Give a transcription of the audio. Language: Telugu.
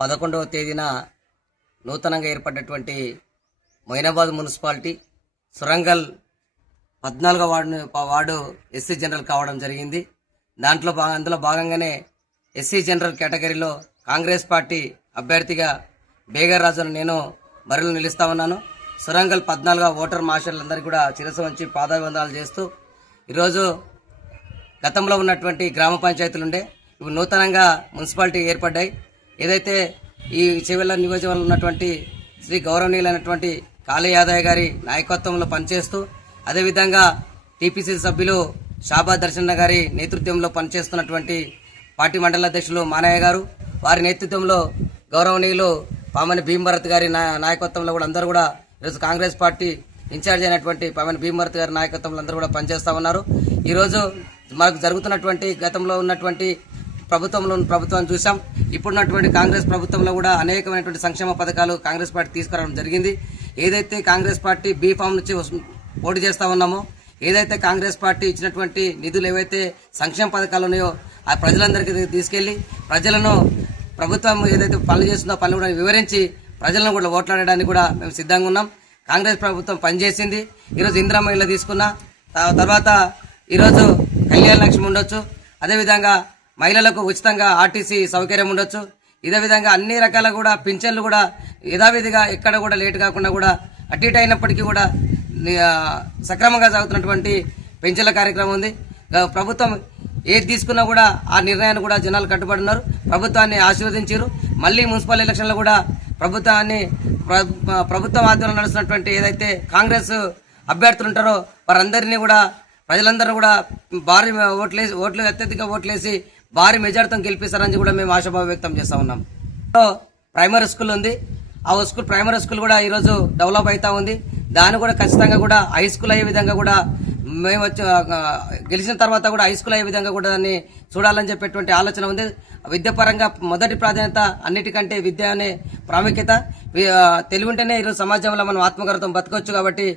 పదకొండవ తేదీన నూతనంగా ఏర్పడినటువంటి మొయినాబాద్ మున్సిపాలిటీ సురంగల్ పద్నాలుగో వార్డు వార్డు ఎస్సీ జనరల్ కావడం జరిగింది. దాంట్లో భాగ అందులో భాగంగానే ఎస్సీ జనరల్ కేటగిరీలో కాంగ్రెస్ పార్టీ అభ్యర్థిగా బేగర్ రాజును నేను బరిలో నిలుస్తా ఉన్నాను. సురంగల్ పద్నాలుగో ఓటర్ మార్షల్లందరికీ కూడా చిరస వంచి పాదాభివందనాలు చేస్తూ ఈరోజు గతంలో ఉన్నటువంటి గ్రామ పంచాయతీలుండే. ఇవి నూతనంగా మున్సిపాలిటీ ఏర్పడ్డాయి. ఏదైతే ఈ చెవెళ్ళ నియోజకవర్గంలో ఉన్నటువంటి శ్రీ గౌరవనీయులైనటువంటి కాళీ యాదయ్య గారి నాయకత్వంలో పనిచేస్తూ అదేవిధంగా టీపీసీ సభ్యులు షాబా దర్శన గారి నేతృత్వంలో పనిచేస్తున్నటువంటి పార్టీ మండల అధ్యక్షులు మానయ్య గారు వారి నేతృత్వంలో గౌరవనీయులు పామని భీమభరత్ గారి నాయకత్వంలో కూడా అందరూ కూడా ఈరోజు కాంగ్రెస్ పార్టీ ఇన్ఛార్జ్ అయినటువంటి పవన్ భీమభరత్ గారి నాయకత్వంలో అందరూ కూడా పనిచేస్తూ ఉన్నారు. ఈరోజు మనకు జరుగుతున్నటువంటి గతంలో ఉన్నటువంటి ప్రభుత్వంలో ప్రభుత్వాన్ని ప్రభుత్వం చూసాం ఇప్పుడున్నటువంటి కాంగ్రెస్ ప్రభుత్వంలో కూడా అనేకమైనటువంటి సంక్షేమ పథకాలు కాంగ్రెస్ పార్టీ తీసుకురావడం జరిగింది. ఏదైతే కాంగ్రెస్ పార్టీ బీ ఫామ్ నుంచి వస్- పోటీ చేస్తా ఉన్నామో ఏదైతే కాంగ్రెస్ పార్టీ ఇచ్చినటువంటి నిధులు ఏవైతే సంక్షేమ పథకాలు ఉన్నాయో ఆ ప్రజలందరికీ తీసుకెళ్ళి ప్రజలను ప్రభుత్వం ఏదైతే పనులు చేస్తుందో పనులు కూడా వివరించి ప్రజలను కూడా ఓట్లాడడానికి కూడా మేము సిద్ధంగా ఉన్నాం. కాంగ్రెస్ ప్రభుత్వం పనిచేసింది. ఈరోజు ఇందిరా మహిళ తీసుకున్న తర్వాత ఈరోజు కళ్యాణ లక్ష్మి ఉండొచ్చు. అదేవిధంగా మహిళలకు ఉచితంగా ఆర్టీసీ సౌకర్యం ఉండొచ్చు. ఇదే విధంగా అన్ని రకాల కూడా పింఛన్లు కూడా యథావిధిగా ఎక్కడ కూడా లేట్ కాకుండా కూడా అటు ఇటు అయినప్పటికీ కూడా సక్రమంగా సాగుతున్నటువంటి పెన్షన్ల కార్యక్రమం ఉంది. ప్రభుత్వం ఏది తీసుకున్నా కూడా ఆ నిర్ణయాన్ని కూడా జనాలు కట్టుబడి ఉన్నారు ప్రభుత్వాన్ని ఆశీర్వదించారు మళ్ళీ మున్సిపల్ ఎలక్షన్లో కూడా ప్రభుత్వాన్ని ప్ర- ప్రభుత్వం ఆధ్వర్యంలో నడుస్తున్నటువంటి ఏదైతే కాంగ్రెస్ అభ్యర్థులు ఉంటారో వారందరినీ కూడా ప్రజలందరూ కూడా భారీ ఓట్లేసి ఓట్లు అత్యధిక ఓట్లేసి భారీ మెజార్టీతో గెలిపిస్తారని కూడా మేము ఆశాభావం వ్యక్తం చేస్తా ఉన్నాం. ప్రైమరీ స్కూల్ ఉంది. ఆ స్కూల్ ప్రైమరీ స్కూల్ కూడా ఈరోజు డెవలప్ అవుతా ఉంది. దాన్ని కూడా ఖచ్చితంగా కూడా హై స్కూల్ అయ్యే విధంగా కూడా మేము వచ్చి గెలిచిన తర్వాత కూడా హై స్కూల్ అయ్యే విధంగా కూడా దాన్ని చూడాలని చెప్పేటువంటి ఆలోచన ఉంది. విద్యాపరంగా మొదటి ప్రాధాన్యత అన్నిటికంటే విద్య అనే ప్రాముఖ్యత. తెలివింటేనే ఈరోజు సమాజంలో మనం ఆత్మగౌరవం బతకొచ్చు కాబట్టి